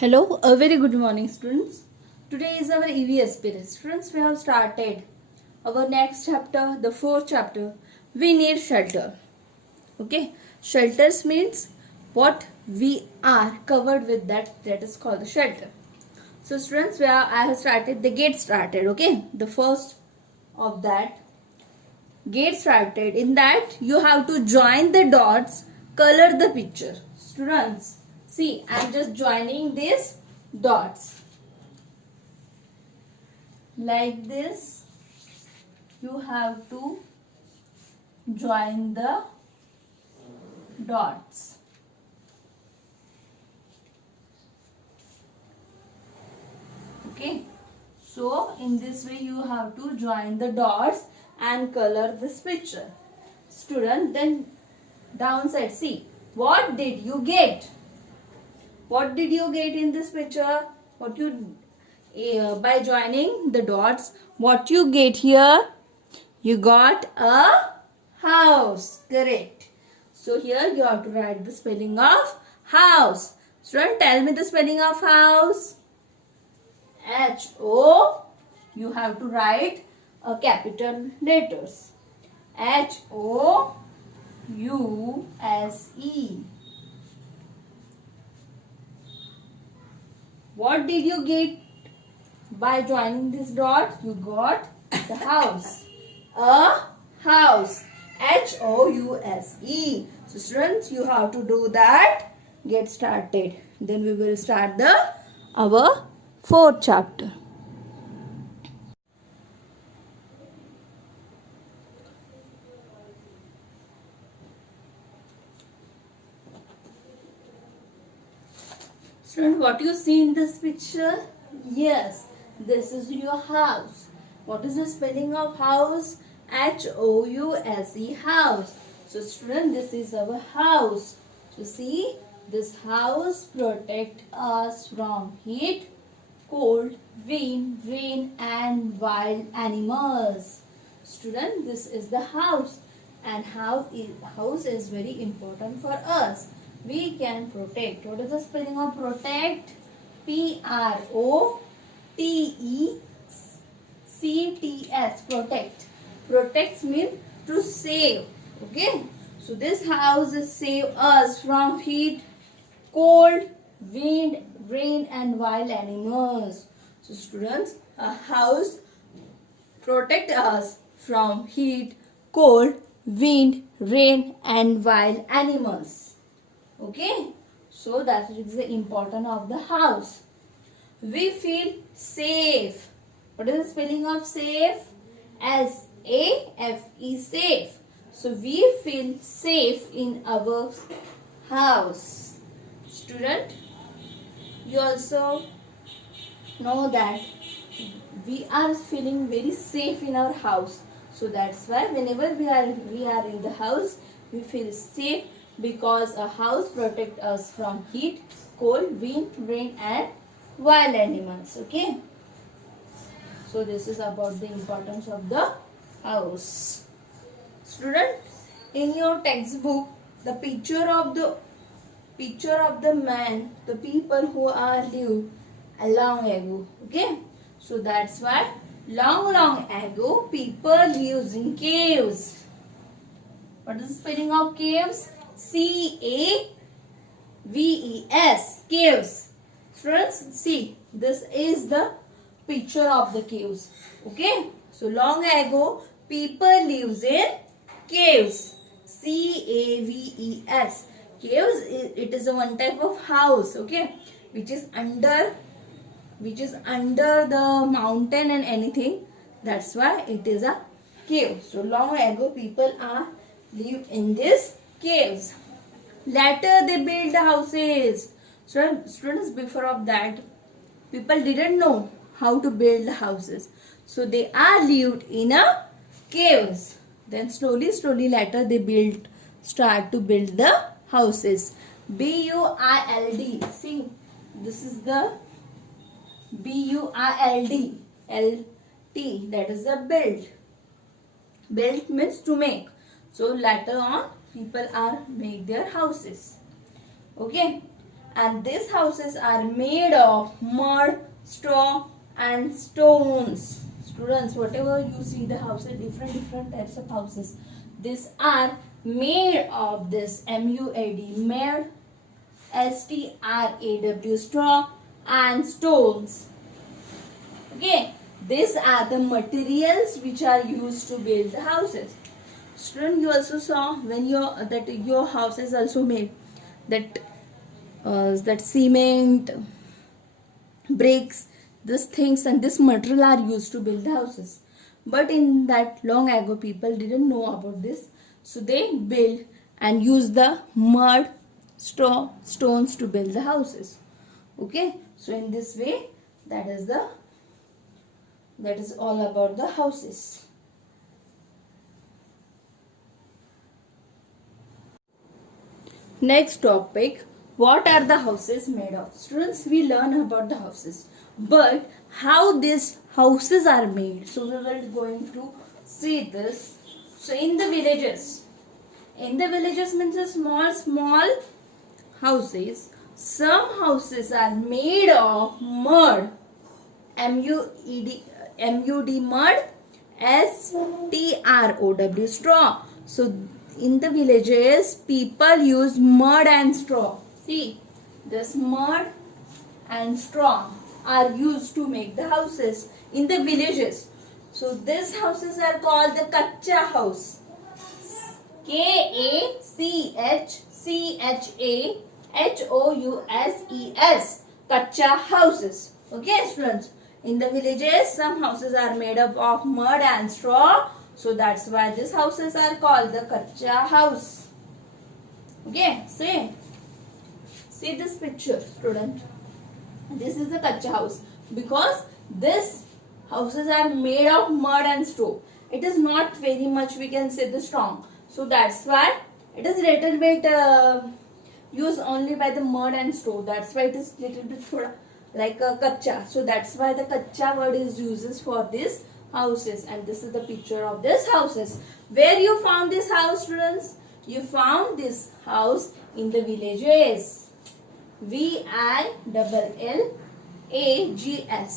Hello, a very good morning, students. Today is our EVS period. Students, we have started our next chapter, the fourth chapter. We need shelter. Okay, shelters means what we are covered with, that is called the shelter. So, students, I have started the get started. Okay, the first of that get started. In that, you have to join the dots, color the picture. Students, see, I am just joining these dots. Like this, you have to join the dots. Okay, so in this way you have to join the dots and color this picture. Student, then downside, see, what did you get? What did you get in this picture? By joining the dots, what you get here? You got a house. Correct. So here you have to write the spelling of house. Student, tell me the spelling of house. H-O. You have to write a capital letters. H-O-U-S-E. What did you get by joining this dot? You got the house. A house. H-O-U-S-E. So students, you have to do that. Get started. Then we will start our fourth chapter. Student, what you see in this picture? Yes, this is your house. What is the spelling of house? H-O-U-S-E, house. So student, this is our house. So see, this house protect us from heat, cold, wind, rain and wild animals. Student, this is the house, and house is very important for us. We can protect. What is the spelling of protect? P-R-O-T-E-C-T-S, protect. Protects means to save. Okay, so this house save us from heat, cold, wind, rain and wild animals. So students, a house protect us from heat, cold, wind, rain and wild animals. Okay, so that is the importance of the house. We feel safe. What is the spelling of safe? S-A-F-E, safe. So we feel safe in our house. Student, you also know that we are feeling very safe in our house. So that's why whenever we are in the house, we feel safe, because a house protects us from heat, cold, wind, rain and wild animals. Okay, so this is about the importance of the house. Student, in your textbook, the picture of the man, the people who are lived a long ago. Okay, so that's why long ago people lived in caves. What is the spelling of caves? C-A-V-E-S, caves. Friends, see, this is the picture of the caves. Okay, so long ago people lives in caves. C-A-V-E-S, caves. It is a one type of house. Okay, which is under the mountain and anything. That's why it is a cave. So long ago people live in this caves. Later they built the houses. So students, before of that, people didn't know how to build the houses. So they lived in a caves. Then slowly later they start to build the houses. B-U-I-L-D. See, this is the B-U-I-L-D. L-T. That is the build. Build means to make. So later on, people make their houses. Okay, and these houses are made of mud, straw and stones. Students, whatever you see the houses, different types of houses, these are made of this MUAD, made, STRAW, straw and stones. Okay, these are the materials which are used to build the houses. Student, you also saw when your house is also made that that cement, bricks, these things and this material are used to build the houses. But in that long ago, people didn't know about this, so they build and use the mud, straw, stones to build the houses. Okay, so in this way, that is all about the houses. Next topic, what are the houses made of? Students, we learn about the houses, but how these houses are made. So we are going to see this. So in the villages means a small houses. Some houses are made of mud, MUD, mud, STROW, straw. So in the villages, people use mud and straw. See, this mud and straw are used to make the houses in the villages. So these houses are called the kacha house. KACHHAHOUSES, kacha houses. Okay, students. In the villages, some houses are made up of mud and straw. So that's why these houses are called the kacha house. Okay, see this picture, student. This is the kacha house because these houses are made of mud and straw. It is not very much, we can say, the strong. So that's why it is little bit used only by the mud and straw. That's why it is little bit like a kacha. So that's why the kacha word is used for this houses. And this is the picture of this houses. Where you found this house, students? You found this house in the villages. VILLAGS,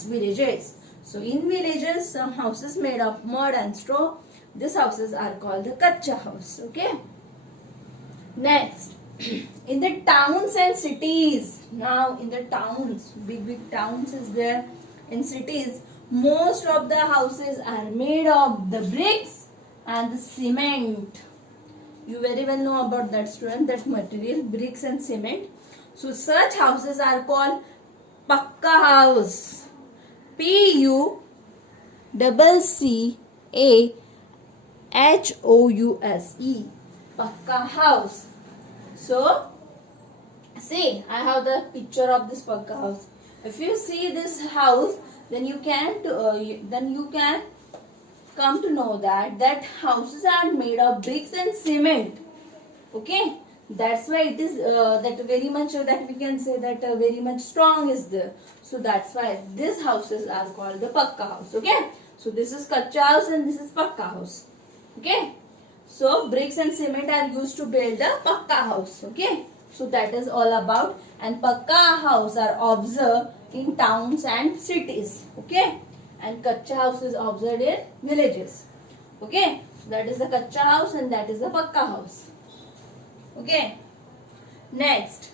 villages. So in villages, some houses made of mud and straw. These houses are called the kacha house. Okay. Next, in the towns and cities. Now in the towns, big towns is there. In cities, most of the houses are made of the bricks and the cement. You very well know about that, student, that material, bricks and cement. So such houses are called pakka house. PUCCAHOUSE, pakka house. So see, I have the picture of this pakka house. If you see this house, then you can come to know that houses are made of bricks and cement. Okay, that's why it is that very much that we can say that very much strong is there. So that's why these houses are called the pakka house. Okay, so this is kacha house and this is pakka house. Okay, so bricks and cement are used to build the pakka house. Okay, so that is all about, and pakka house are observed in towns and cities. Okay, and kacha house is observed in villages. Okay, so that is the kacha house and that is the pakka house. Okay, next,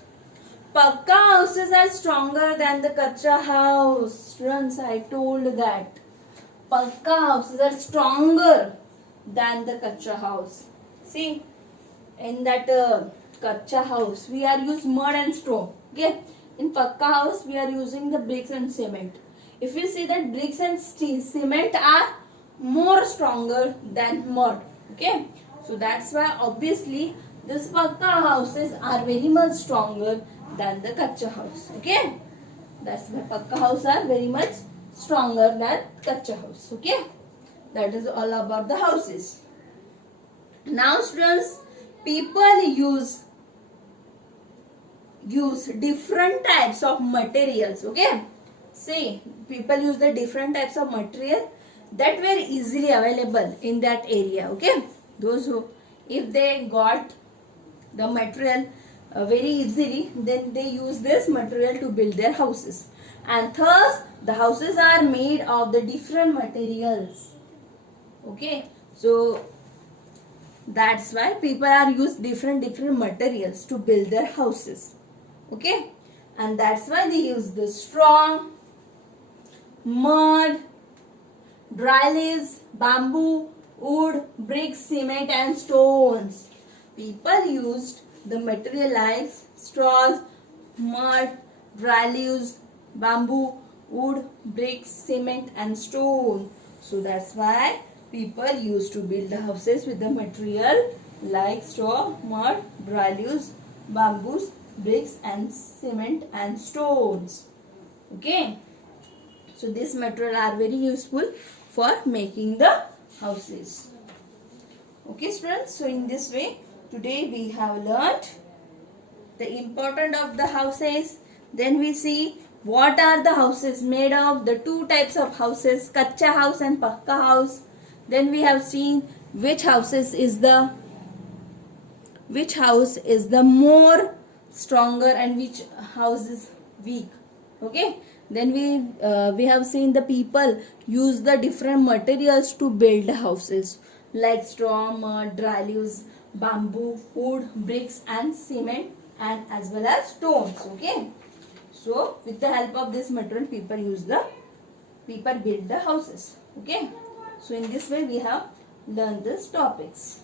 pakka houses are stronger than the kacha house. Students, I told that pakka houses are stronger than the kacha house. See, in that kacha house we are using mud and straw. Okay, in pakka house we are using the bricks and cement. If you see that bricks and cement are more stronger than mud. Okay, so that's why obviously these pakka houses are very much stronger than the kacha house. Okay, that's why pakka houses are very much stronger than kacha house. Okay, that is all about the houses. Now students, people use different types of materials. Okay, see, people use the different types of material that were easily available in that area. Okay, those who, if they got the material very easily, then they use this material to build their houses. And thus the houses are made of the different materials. Okay, so that's why people are used different materials to build their houses. Okay, and that's why they use the straw, mud, dry leaves, bamboo, wood, bricks, cement and stones. People used the material like straws, mud, dry leaves, bamboo, wood, bricks, cement and stone. So that's why people used to build the houses with the material like straw, mud, dry leaves, bamboos, bricks and cement and stones. Okay. So these material are very useful for making the houses. Okay students, so in this way today we have learnt the importance of the houses. Then we see what are the houses made of, the two types of houses, kacha house and pakka house. Then we have seen which house is the more stronger and which house is weak. Okay, then we have seen the people use the different materials to build houses like straw, mud, dry leaves, bamboo, wood, bricks and cement and as well as stones. Okay, so with the help of this material people build the houses. Okay, so in this way we have learned these topics.